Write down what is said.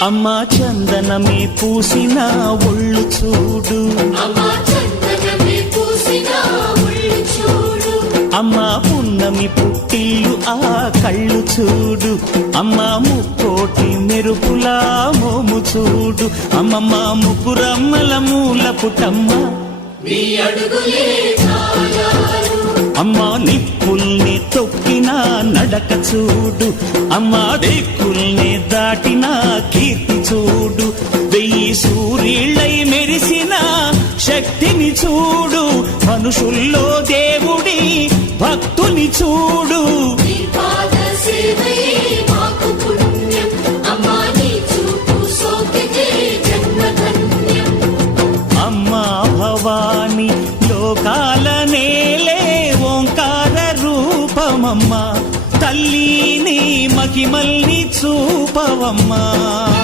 అమ్మా చందనమే పూసిన ఒళ్ళు చూడు, అమ్మా పున్నమి పుట్టిల్లు ఆ కళ్ళు చూడు, అమ్మా ముక్కోటి మెరుపులా మోము చూడు, అమ్మమ్మ ముగ్గురమ్మల మూల పుటమ్మ అమ్మా నిప్పుల్ని తొక్కిన నడక చూడు, అమ్మా దిక్కుల్ని దాటిన కీర్తి చూడు, 1000 సూర్యుళ్ళై మెరిసిన శక్తిని చూడు, మనుషుల్లో దేవుడి భక్తుని చూడు. అమ్మా భవాని లోకాల నేలే ఓంకార రూపమమ్మా, తల్లిని మహిమల్ని చూపవమ్మా.